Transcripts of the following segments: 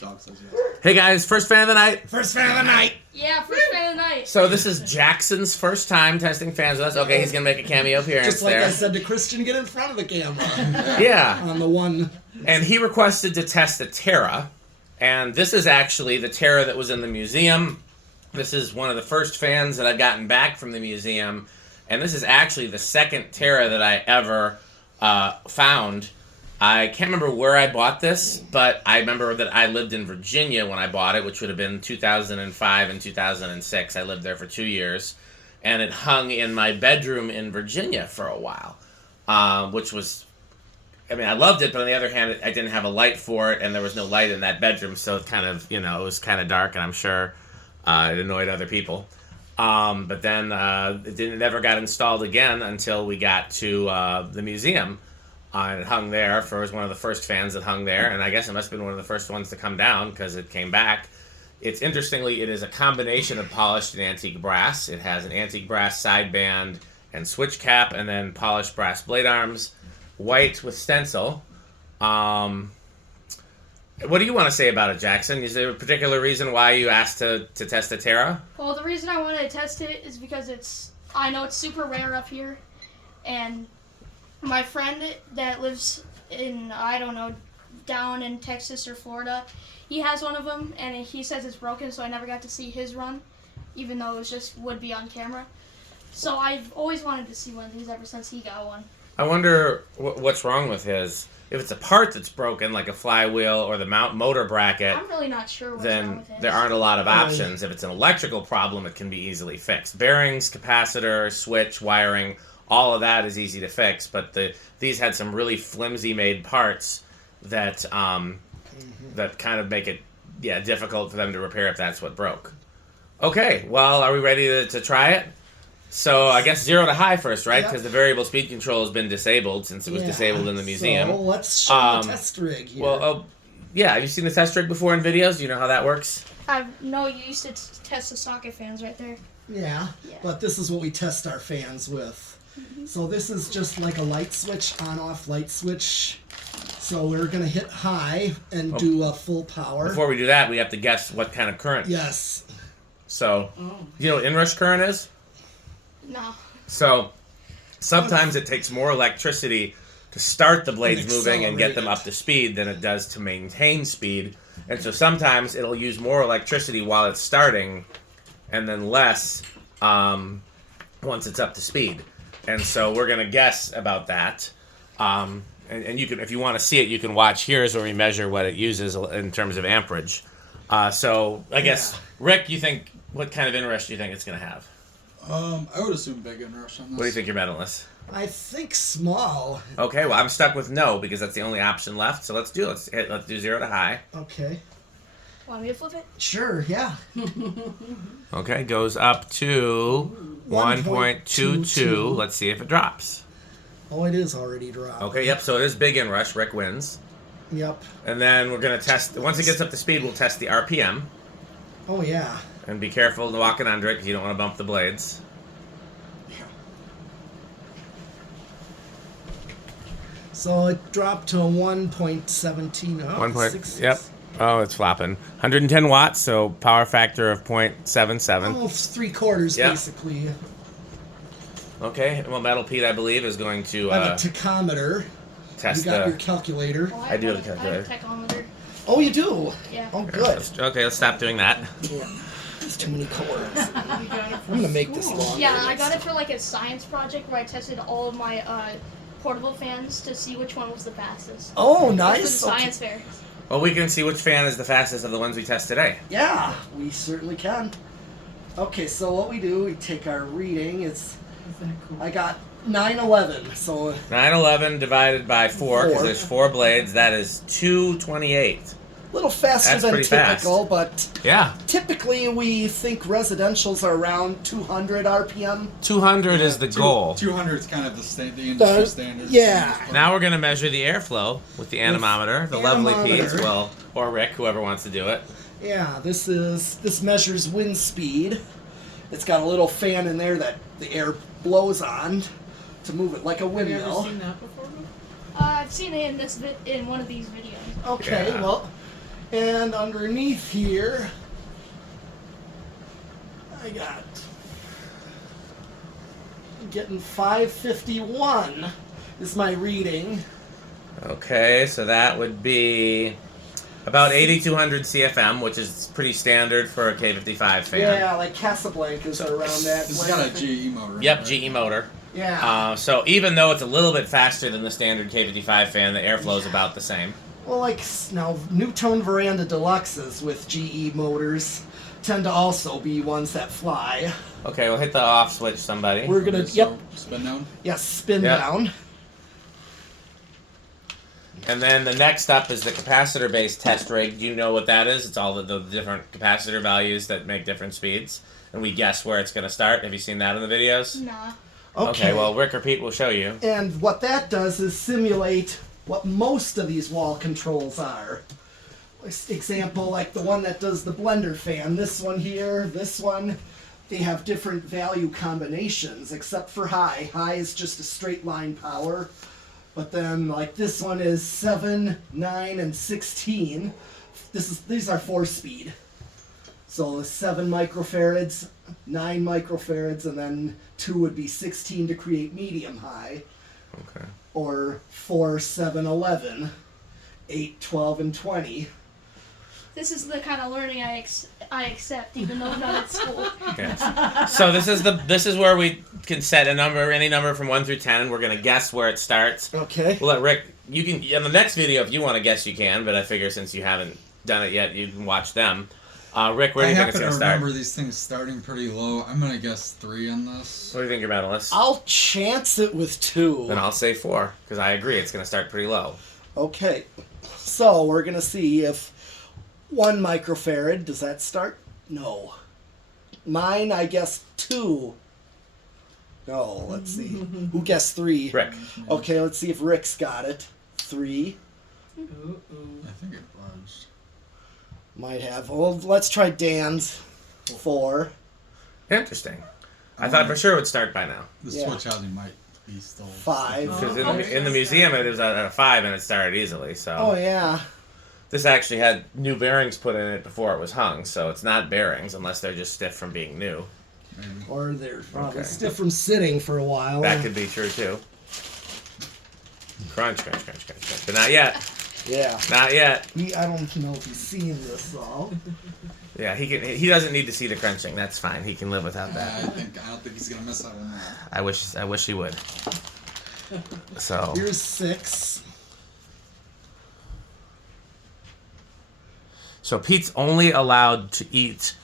Dog says yes. Hey guys, first fan of the night. First fan of the night. Yeah, first fan of the night. So this is Jackson's first time testing fans with us. Okay, he's gonna make a cameo appearance Just like there. I said to Christian, get in front of the camera. Yeah. On the one. And he requested to test the Terra, and this is actually the Terra that was in the museum. This is one of the first fans that I've gotten back from the museum, and this is actually the second Terra that I ever found. I can't remember where I bought this, but I remember that I lived in Virginia when I bought it, which would have been 2005 and 2006. I lived there for 2 years, and it hung in my bedroom in Virginia for a while, which was, I mean, I loved it, but on the other hand, I didn't have a light for it, and there was no light in that bedroom, so it kind of, it was kind of dark, and I'm sure it annoyed other people. But then it never got installed again until we got to the museum. It hung there. It was one of the first fans that hung there, and I guess it must have been one of the first ones to come down because it came back. It is a combination of polished and antique brass. It has an antique brass sideband and switch cap, and then polished brass blade arms, white with stencil. What do you want to say about it, Jackson? Is there a particular reason why you asked to test the Terra? Well, the reason I wanted to test it is because I know it's super rare up here, and my friend that lives in, I don't know, down in Texas or Florida, he has one of them, and he says it's broken, so I never got to see his run, even though it would be on camera. So I've always wanted to see one of these ever since he got one. I wonder what's wrong with his. If it's a part that's broken, like a flywheel or the motor bracket, I'm really not sure what's wrong with it. There aren't a lot of options. If it's an electrical problem, it can be easily fixed. Bearings, capacitor, switch, wiring, all of that is easy to fix, but these had some really flimsy made parts that that kind of make it difficult for them to repair if that's what broke. Okay, well, are we ready to try it? So I guess 0 to high first, right? Because the variable speed control has been disabled since it was disabled in the museum. So let's show the test rig here. Well, have you seen the test rig before in videos? Do you know how that works? No, you used to test the socket fans right there. Yeah, but this is what we test our fans with. So this is just like a light switch, on-off light switch. So we're going to hit high and do a full power. Before we do that, we have to guess what kind of current. Yes. So, you know what inrush current is? No. So, sometimes it takes more electricity to start the blades moving and get them up to speed than it does to maintain speed. And so sometimes it'll use more electricity while it's starting and then less once it's up to speed. And so we're going to guess about that. And you can, if you want to see it, you can watch. Here's where we measure what it uses in terms of amperage. So I guess, Rick, what kind of inrush do you think it's going to have? I would assume big inrush on this. What do you think your medal is? I think small. Okay, well, I'm stuck with no because that's the only option left. So let's do 0 to high. Okay. Want me to flip it? Sure, yeah. Okay, goes up to 1.22. Let's see if it drops. Oh, it is already dropped. Okay, yep, so it is big inrush. Rick wins. Yep. And then we're going to test, once it gets up to speed, we'll test the RPM. Oh, yeah. And be careful walking under it because you don't want to bump the blades. So it dropped to 1.17. Oh, Yep. Oh, it's flopping. 110 watts, so power factor of 0.77. Almost 3/4, basically. Okay, well, Metal Pete, I believe, is going to I have a tachometer. test You got your calculator. Oh, I do have a calculator. I have a tachometer. Oh, you do? Yeah. Oh, good. Okay, let's stop doing that. Yeah. There's too many cords. I'm going to make this longer. Yeah, I got it for like a science project where I tested all of my portable fans to see which one was the fastest. Oh, It nice. was the science fair. Well, we can see which fan is the fastest of the ones we test today. Yeah, we certainly can. Okay, so what we do, we take our reading. I got 911, so 911 divided by 4, because there's 4 blades, that is 228. a little faster That's than pretty typical, fast. but Yeah. typically we think residentials are around 200 RPM. 200 is the goal. 200 is kind of the industry standard. Yeah. Now we're going to measure the airflow with the anemometer. The lovely anemometer. Pete, or Rick, whoever wants to do it. Yeah, this measures wind speed. It's got a little fan in there that the air blows on to move it like a Have you windmill. ever seen that before? I've seen it in one of these videos. Okay, Yeah. well, And underneath here, I got getting 551 is my reading. Okay, so that would be about 8,200 CFM, which is pretty standard for a K55 fan. Yeah, like Casablancas are around that. It's got a GE motor. Yep, right? GE motor. Yeah. So even though it's a little bit faster than the standard K55 fan, the airflow is about the same. Well, like now, Newtone Veranda Deluxes with GE motors tend to also be ones that fly. Okay, we'll hit the off switch, somebody. We're gonna, Okay, yep, so spin down. yes, spin Yep. down. And then the next up is the capacitor-based test rig. Do you know what that is? It's all the different capacitor values that make different speeds. And we guess where it's going to start. Have you seen that in the videos? Nah. Okay, well, Rick or Pete will show you. And what that does is simulate what most of these wall controls are. Example, like the one that does the blender fan. This one here, this one, they have different value combinations, except for high. High is just a straight line power. But then, like this one is 7, 9, and 16. These are 4-speed. So 7 microfarads, 9 microfarads, and then 2 would be 16 to create medium high. Okay. Or 4, 7, 11, 8, 12, and 20. This is the kind of learning I accept, even though I'm not at school. Okay. So this is where we can set a number, any number from 1 through 10. We're gonna guess where it starts. Okay. We'll let Rick. You can in the next video if you want to guess you can, but I figure since you haven't done it yet, you can watch them. Rick, where do you think it's I gonna happen to start? remember these things starting pretty low. I'm gonna guess 3 on this. What do you think about Alice? I'll chance it with 2. Then I'll say 4 because I agree it's gonna start pretty low. Okay. So we're going to see if 1 microfarad, does that start? No. Mine, I guess 2. No, let's see. Who guessed 3? Rick. Okay, let's see if Rick's got it. 3. I think it budged. Might have. Well, let's try Dan's. 4. Interesting. I thought for sure it would start by now. The Yeah. switch housing might be still. 5. Because in the museum it was at a 5 and it started easily. So Oh, yeah. this actually had new bearings put in it before it was hung, so it's not bearings unless they're just stiff from being new. Maybe. Or they're probably Okay. stiff from sitting for a while. That could be true too. Crunch, crunch, crunch, crunch, crunch. But not yet. Yeah. Not yet. I don't know if he's seeing this though. Yeah, he doesn't need to see the crunching. That's fine. He can live without that. I don't think he's gonna miss that one. I wish he would. So Here's 6. Pete's only allowed to eat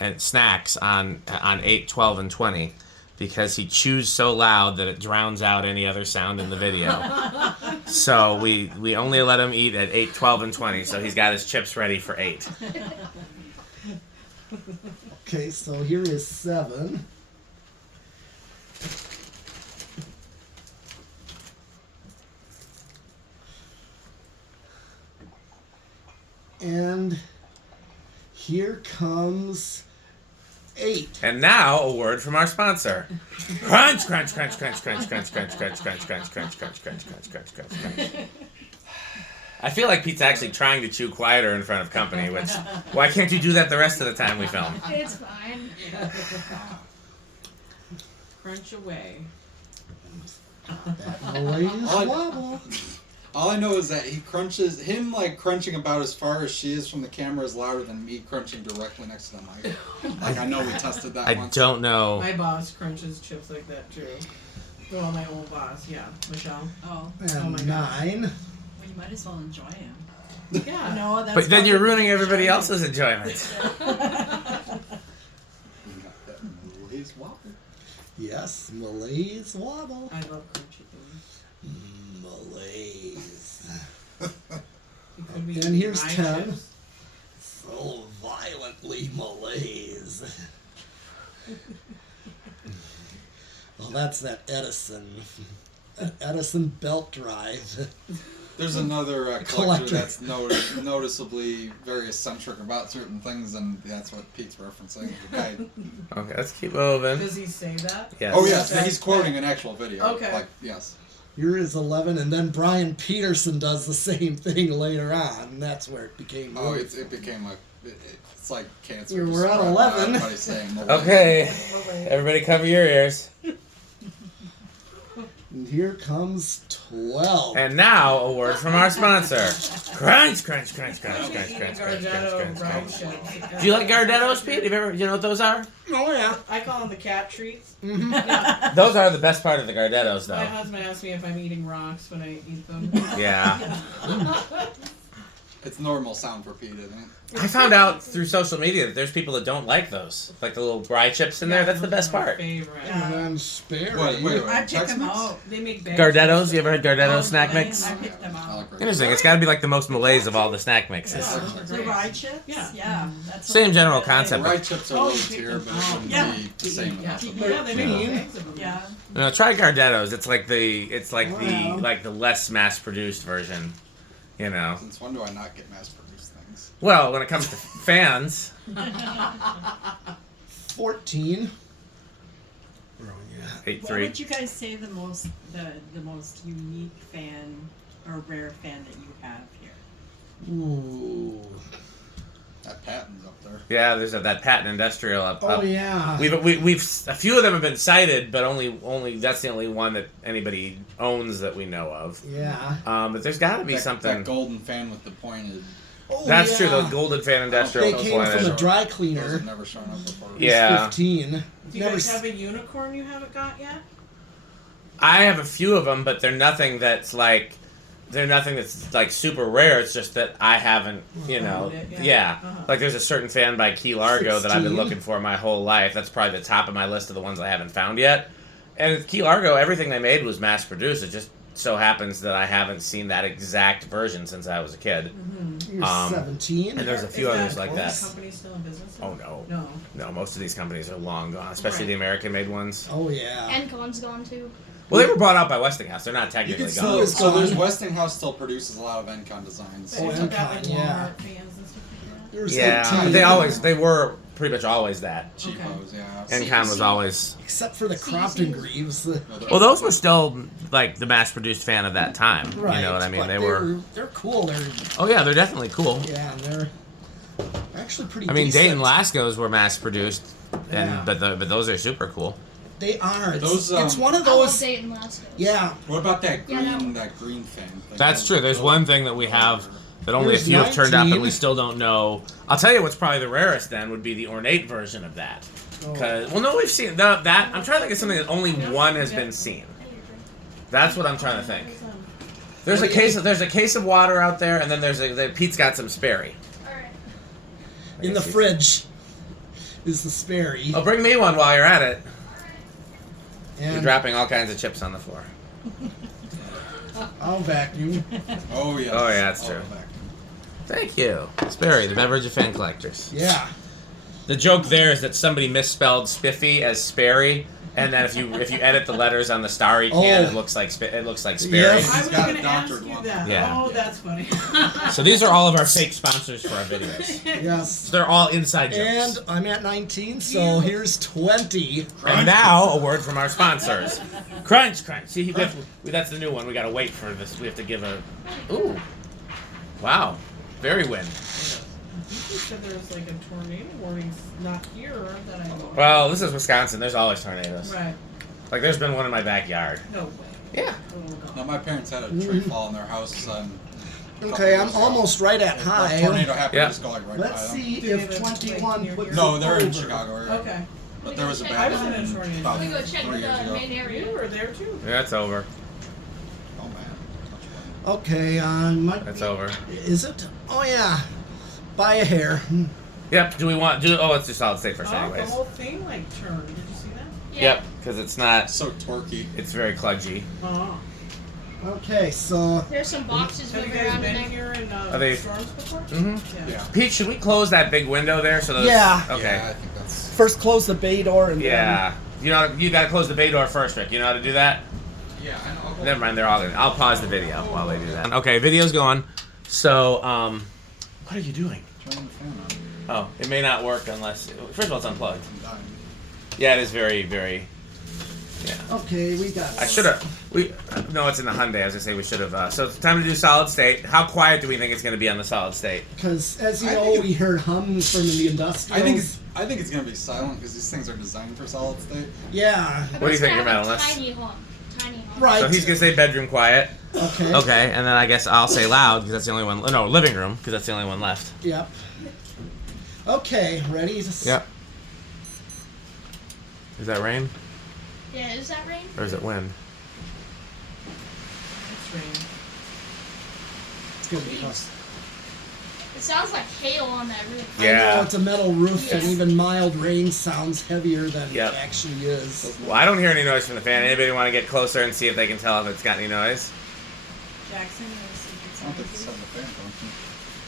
and snacks on 8, 12, and 20 because he chews so loud that it drowns out any other sound in the video. So we only let him eat at 8, 12, and 20. So he's got his chips ready for 8. Okay, so here is 7. And here comes 8. And now a word from our sponsor. Crunch, crunch, crunch, crunch, crunch, crunch, crunch, crunch, crunch, crunch, crunch, crunch, crunch, crunch, crunch, crunch, crunch. I feel like Pete's actually trying to chew quieter in front of company, which why can't you do that the rest of the time we film? It's fine. Crunch away. Always wobble. All I know is that him crunching about as far as she is from the camera is louder than me crunching directly next to the mic. Like I know we tested that I once. don't know. My boss crunches chips like that too. Well, my old boss, yeah, Michelle. Oh, Oh my And God. 9. well, you might as well enjoy him. Yeah. No, that's. But then you're part of ruining everybody enjoying else's enjoyment. We got that Malaise wobble. Yes, Malaise wobble. I love crunchy things. Malaise. It could be And here's my 10. chips. So violently malaise. Well, that's that Edison belt drive. There's another Collector. collector that's noticeably very eccentric about certain things, and that's what Pete's referencing. The guy. Okay, let's keep moving. Does he say that? Yes. Oh yes, he's quoting an actual video. Okay. Like yes. Here is 11, and then Brian Peterson does the same thing later on, and that's where it became. Oh, it became like it's like cancer. We're just at spread. 11. Everybody's saying Okay, everybody cover your ears. And here comes 12. And now a word from our sponsor. Crunch, crunch, crunch, crunch, crunch, crunch, crunch, crunch, Gardetto crunch, brown crunch. chips. Do you like Gardettos, Pete? You know what those are? Oh, yeah. I call them the cat treats. Those are the best part of the Gardettos, My though. husband asks me if I'm eating rocks when I eat them. Yeah. It's normal sound for Pete, isn't it? I found out through social media that there's people that don't like those. Like the little rye chips in there. That's the best part. Favorite. And then Sperry. Wait. I pick Tex them Mex? out. They make bags. Gardettos? You ever had Gardetto Oh, snack I mix? picked them I out. like Interesting. It's got to be like the most malaise of all the snack mixes. Yeah. The rye chips? Yeah. Yeah. That's Same what- general The concept. rye chips are Oh, low you tier, pick but them it out. wouldn't Yeah. be the same. Yeah. amount. Yeah, they make Yeah. bags of them. Yeah. You know, try Gardettos. It's like the Wow. the less mass produced version. You know. Since when do I not get mass-produced things? Well, when it comes to fans, 14. Where are we at? 8-3. What would you guys say the most unique fan or rare fan that you have here? Ooh. That patent's up there. Yeah, there's that patent industrial up. Oh, yeah. We've a few of them have been cited, but only that's the only one that anybody owns that we know of. Yeah. But there's got to be That something. golden fan with the pointed. Oh, That's yeah. true. Those golden fan industrial. They those came from ones. a dry Those cleaner. have never shown up before. Yeah. 15. Do you Never guys s- have a unicorn you haven't got yet? I have a few of them, but they're nothing that's like super rare. It's just that I haven't, Found it, yeah. yeah. Uh-huh. Like there's a certain fan by Key Largo that I've been 16. looking for my whole life. That's probably the top of my list of the ones I haven't found yet. And Key Largo, everything they made was mass produced. It just so happens that I haven't seen that exact version since I was a kid. You're 17. And there's a few Is others like Is that. this company still in business? Oh no, No. no. Most of these companies are long gone, especially Right. the American-made ones. Oh, yeah. Encon's gone too. Well, they were bought out by Westinghouse. They're not You technically can gone. see it's So there's gone. Westinghouse still produces a lot of Encon designs. But Oh, isn't that like Encon, yeah. Walmart fans and stuff like There's Yeah, 18. they were pretty much always that. Cheapos, yeah. Encon was always. Except for the Crompton Greaves. Well, those were still like the mass-produced fan of that time. Right. You know what I mean? But They were. They're cool. They're Oh yeah, they're definitely cool. yeah. They're actually pretty. I mean, decent. Dayton Lascos were mass-produced, and Yeah. but those are super cool. They are. It's, Those, it's one of I love those. Dayton Lascos. Yeah. What about that Yeah, green, no. that green fan thing? That's true. There's one thing that we have that only a Here's few have turned up, and 19. we still don't know. I'll tell you what's probably the rarest. Then would be the ornate version of that. Oh. Cause well, no, we've seen that. I'm trying to think of something that only one has been seen. That's what I'm trying to think. There's a case of water out there, and then Pete's got some Sperry. Alright. In the fridge is the Sperry. Oh, bring me one while you're at it. You're And dropping all kinds of chips on the floor. I'll vacuum. Oh yeah. Oh, yeah, that's true. back. Thank you, Sperry, the beverage of fan collectors. Yeah. The joke there is that somebody misspelled Spiffy as Sperry, and then if you edit the letters on the Starry can, Oh. it looks like Sperry. Yes. I was got a going to ask doctored you one. that. Yeah. Oh, that's funny. So these are all of our fake sponsors for our videos. Yes. So they're all inside And jokes. I'm at 19, so here's 20. And now a word from our sponsors. Crunch, crunch. See, that's the new one. We gotta wait for this. We have to give a. Ooh. Wow. Very win. You said there was like a tornado warning, not here that I know of. Well, this is Wisconsin. There's always tornadoes. Right. Like, there's been one in my backyard. No way. Yeah. Oh, No, my parents had a Mm-hmm. tree fall in their house. Okay, I'm almost right at A high. tornado happened. Yeah. Just go like right Let's by them. see Do they if have a, 21 like, puts No, it they're in over. Chicago area. Okay. But there was a I bad was in one a tornado. about Let me go check 3 years the ago. main area. You were there too. Yeah, it's over. Oh man. Much fun. Okay, might It's be- over. Is it? Oh yeah. By a hair. Yep. Do we want? Oh, it's just solid state first, Oh, the anyways. whole thing like turned. Did you see that? Yeah. Yep. Because it's not. So torquey. It's very kludgy. Oh. Okay, so There's some boxes Have you moving guys around in been there. here in Are they- storms before? Mm-hmm. Yeah. Pete, should we close that big window there so those? Yeah. Okay. Yeah, I think that's. first close the bay door and Yeah. You know, you gotta close the bay door first, Rick. You know how to do that? Yeah, I know. I'll go- Never mind. They're all gonna. I'll pause the video while they do that. Okay, video's going. So, what are you doing? Turn the fan on. Oh, it may not work unless. First of all, it's unplugged. I'm dying. Yeah, it is very, very. Yeah. Okay, we got. I should have. No, it's in the Hyundai. As I say, we should have. So it's time to do solid state. How quiet do we think it's going to be on the solid state? Because as you I know, think we heard hums from the industrials. I think it's gonna be silent because these things are designed for solid state. Yeah. What do you think, your medalist? Tiny hum. Tiny hum. Right. So he's going to say bedroom quiet. Okay. Okay, and then I guess I'll say loud because that's the only one. No, living room because that's the only one left. Yep. Okay, ready? Yep. Is that rain Yeah, is that rain? or is it wind? It's rain. It's gonna be us. It sounds like hail on that roof. I know Yeah. it's a metal roof, and Yes. even mild rain sounds heavier than Yep. it actually is. Well, I don't hear any noise from the fan. Anybody want to get closer and see if they can tell if it's got any noise? Jackson, I don't think this has a fan function.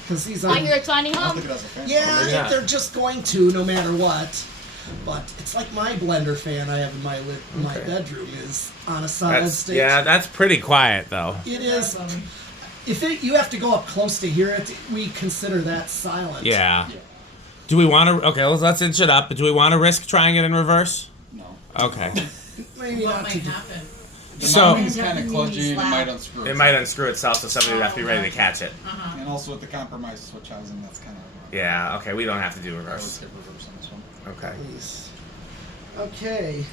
Because these I are. hear a tiny I don't hum. think it has a fan Yeah, function. Yeah. they're just going to, no matter what. But it's like my blender fan I have in my my Okay. bedroom is on a solid state. Yeah, that's pretty quiet though. It is. If you have to go up close to hear it, we consider that silent. Yeah. Do we want to? Okay, let's inch it up. But do we want to risk trying it in reverse? No. Okay. Maybe What not might to do. happen? The So- mounting is kind of kludgy and it might unscrew. It might unscrew itself, so somebody would have to be ready to catch it. Uh-huh. And also with the compromised switch housing, that's kind of. Yeah. Okay, we don't have to do I would reverse. skip reverse on this one. Okay. Please. Okay.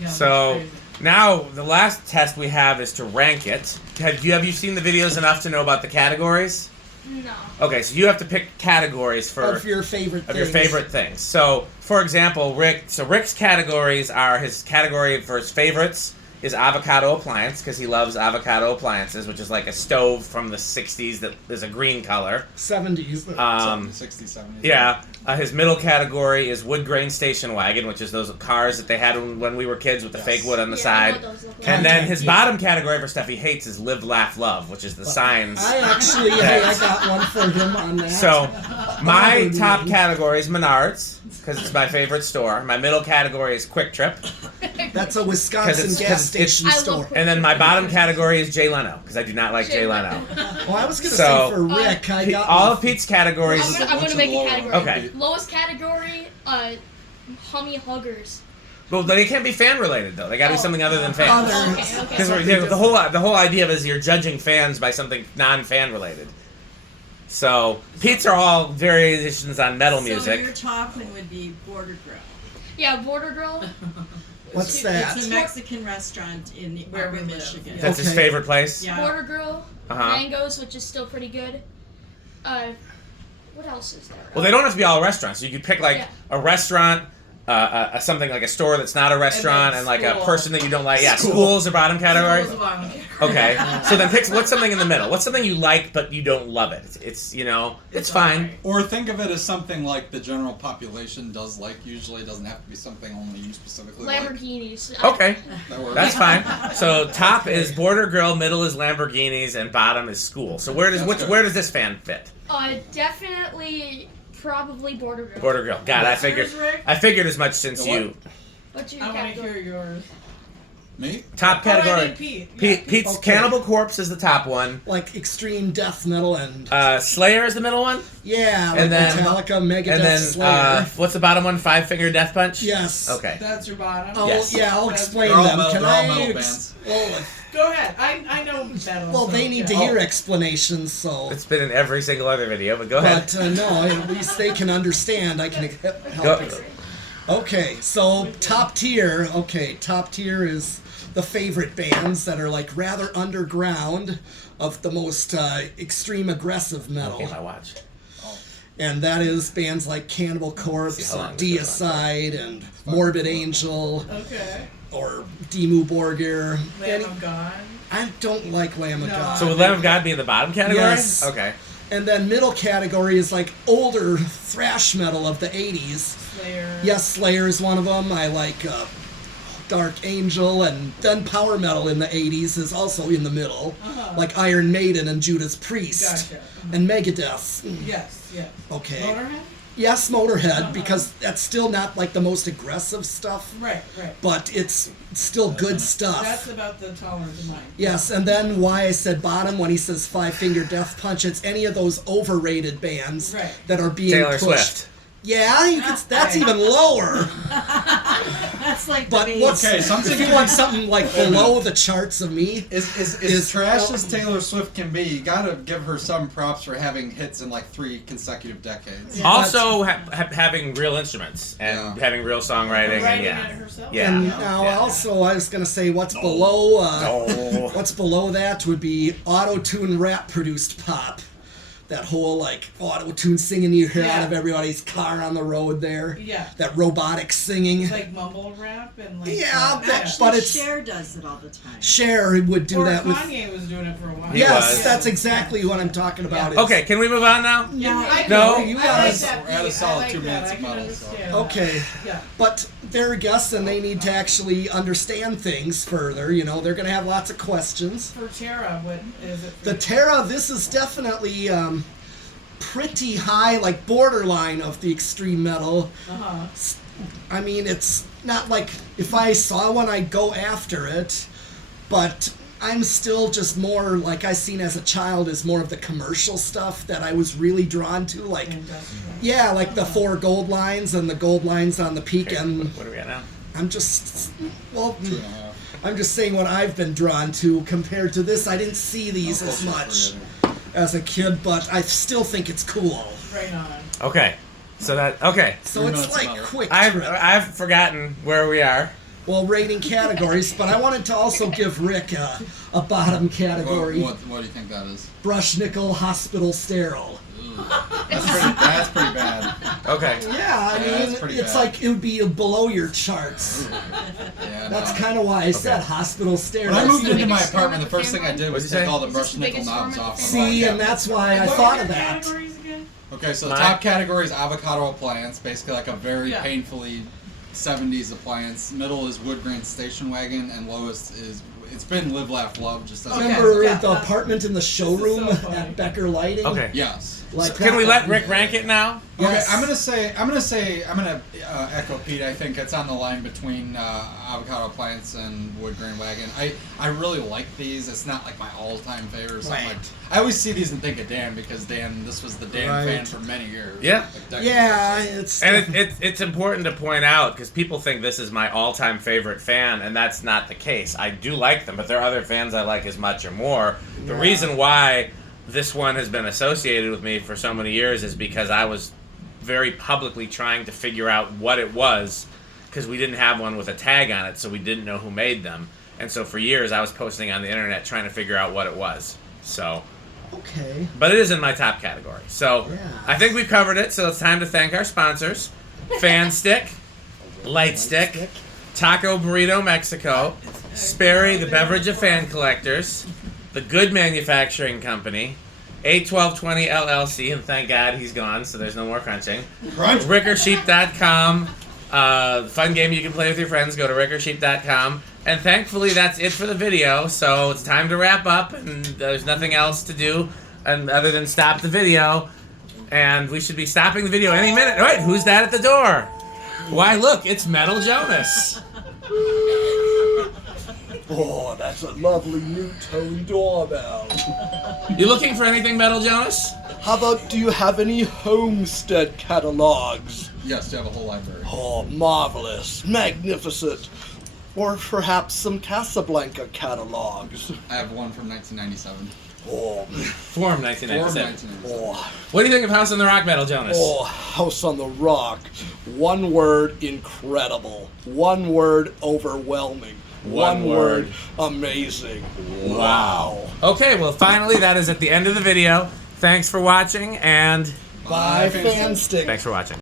Yeah, So that's crazy. now the last test we have is to rank it. Have you seen the videos enough to know about the categories? No. Okay, so you have to pick categories for Of your favorite of your things. favorite things. So, for example, Rick's categories are his category for his favorites is avocado appliance because he loves avocado appliances, which is like a stove from the 60s that is a green color. 70s. 60, 70. Yeah. His middle category is wood grain station wagon, which is those cars that they had when we were kids with the Yes. fake wood on the Yeah, I side. know what those look like. And then Contact, his yeah. bottom category for stuff he hates is live, laugh, love, which is the signs. I actually, hey, I got one for him on that. So, my Oh, top man. category is Menards, because it's my favorite store. My middle category is Quick Trip. That's a Wisconsin 'Cause gas it's- station I love store. And then my bottom category is Jay Leno, because I do not like Jay Jay Leno. Well, I was gonna So- say for Rick, I got All one of Pete's categories. I'm gonna What's make the a lower category. one? Okay. Lowest category, hummy huggers. Well, they can't be fan related though. They got to be Oh. something other than fans. Other- Okay, okay. Because the whole idea of is you're judging fans by something non-fan related. So Pete's are all variations on metal So music. your top one would be Border Grill. Yeah, Border Grill. What's that? It's a Mexican restaurant in Where Where we live. Michigan. That's his Okay. favorite place. Yeah. Border Grill. Uh-huh. Mangoes, which is still pretty good. What else is there? Well, they don't have to be all restaurants. You could pick like Yeah. a restaurant, something like a store that's not a restaurant, and, like a school. person that you don't like. Yeah, School. school's a bottom category. Schools of bottom category. Okay, so then pick what's something in the middle. What's something you like but you don't love it. It's it's fine. alright. Or think of it as something like the general population does like. Usually, it doesn't have to be something only you specifically like. Lamborghinis. Okay, That works. that's fine. So top is Border Grill, middle is Lamborghinis, and bottom is school. So where does this fan fit? Definitely, probably Border Grill. Border Grill. God, I What's figured. yours, Rick? I figured as much since The what? you What's your I want to category? hear yours. Me? top Oh, I category. did Pete. Pete's Okay. Cannibal Corpse is the top one. like extreme death metal and Slayer is the middle one. yeah, like and then- Metallica, Megadeth, And then Slayer. what's the bottom one? Five Finger Death Punch. Yes. Okay. That's your bottom. Oh Yes. yeah, I'll That's- explain They're all them. metal- Can they're all I? metal ex- bands. oh, Go ahead. I know metal. well, so, they need to yeah. hear explanations, so. It's been in every single other video, but go ahead. But no, at least they can understand. I can help. Go. it. Okay, so top tier. Okay, top tier is the favorite bands that are like rather underground of the most extreme aggressive metal. Okay, my watch. And that is bands like Cannibal Corpse, See how long this goes on. Deicide, and Morbid Angel, Okay. or Dimmu Borgir. Lamb of God. I don't like Lamb of No. God. So would Lamb of God be in the bottom category? Yes. Okay. And then middle category is like older thrash metal of the 80s. Slayer. Yes, Slayer is one of them. I like Dark Angel, and then power metal in the 80s is also in the middle, like Iron Maiden and Judas Priest, Gotcha. and Megadeth. Yes. Yes. Okay. Motorhead. Yes, Motorhead, because that's still not like the most aggressive stuff, Right. Right. but it's still good That's stuff. about the tolerance of mine. Yes, and then why I said bottom when he says Five Finger Death Punch, it's any of those overrated bands Right. that are being Taylor pushed. Swift. Yeah, you could, that's even lower. That's like But the what's, Okay, something- if you want something like below the charts of me, As trash as Taylor Swift can be, you gotta give her some props for having hits in like 3 consecutive decades. Yeah. Also, having real instruments and having real songwriting, and Writing yeah, it herself. yeah. and now yeah. also I was gonna say what's below No. what's below that would be auto-tune rap produced pop. That whole like auto-tune singing you hear out of everybody's car on the road there. Yeah. That robotic singing. It's like mumble rap and like. Yeah, that- Actually, but it's- Cher does it all the time. Cher would do Or that with. Kanye was doing it for a while. Yes, was. that's exactly what I'm talking about. is- Okay, can we move on now? I No. can- You I gotta- like that we're at a beat. solid I like 2 that. minutes I of can metal, so. understand Okay. that. Yeah. But they're guests and they need to actually understand things further. You know, they're going to have lots of questions. For Tara, what is it? For The Terra, this is definitely pretty high, like borderline of the extreme metal. Uh-huh. I mean, it's not like if I saw one, I'd go after it, but I'm still just more like I seen as a child as more of the commercial stuff that I was really drawn to. Like, Industrial. yeah, like the 4 gold lines and the gold lines on the peak, and What are we at now? I'm just, well, 2.5. I'm just saying what I've been drawn to compared to this. I didn't see these as much as a kid, but I still think it's cool. Right on. Okay, so okay. So 3 it's minutes like about it. quick I've trip. I've forgotten where we are. Well, rating categories, but I wanted to also give Rick a bottom category. What do you think that is? Brush nickel hospital sterile. That's pretty bad. Okay. Yeah, I Yeah, mean, that's pretty it's bad. like it would be below your charts. Yeah, That's no. kind of why I said hospital sterile. When I moved the into my biggest apartment, the storm first at the thing I did was What'd you take say? all the Is brush this the nickel biggest knobs storm at off. the of See, my and that's why I What thought were of your that. categories again? Okay, so the Mine- top category is avocado appliance, basically like a very Yeah. painfully 70s appliance. Middle is wood grain station wagon, and lowest is it's been live, laugh, love. Just as Okay. Remember Yeah, the that's- apartment in the showroom so funny. at Becker Lighting? Okay. yes. Like So can we that let Rick rank it now? Yes. Okay, I'm gonna echo Pete. I think it's on the line between avocado appliance and wood grain wagon. I really like these. It's not like my all-time favorite. Or something Right. like, I always see these and think of Dan because this was the Dan Right. fan for many years. Yeah. Like decades. Yeah, it's. And it's important to point out because people think this is my all-time favorite fan, and that's not the case. I do like them, but there are other fans I like as much or more. The reason why this one has been associated with me for so many years is because I was very publicly trying to figure out what it was because we didn't have one with a tag on it, so we didn't know who made them. And so for years I was posting on the internet trying to figure out what it was. So, Okay. but it is in my top category. So Yeah. I think we've covered it, so it's time to thank our sponsors. Fan Stick, Light Stick, Taco Burrito Mexico, Sperry, the beverage of fan collectors, The Good Manufacturing Company, A1220 LLC, and thank God he's gone, so there's no more crunching. RickerSheep.com, fun game you can play with your friends. Go to RickerSheep.com. And thankfully, that's it for the video, so it's time to wrap up, and there's nothing else to do other than stop the video. And we should be stopping the video any minute. Wait, who's that at the door? Why, look, it's Metal Jonas. Oh, that's a lovely new tone doorbell. You looking for anything, Metal Jonas? How about, do you have any homestead catalogs? Yes, you have a whole library. Oh, marvelous, magnificent. Or perhaps some Casablanca catalogs. I have one from 1997. Oh, Form 1997. oh, What do you think of House on the Rock, Metal Jonas? oh, House on the Rock. One word, incredible. One word, overwhelming. One word. Amazing. Wow. Okay, well, finally, that is at the end of the video. Thanks for watching, and Bye, Fan Stick. thanks for watching.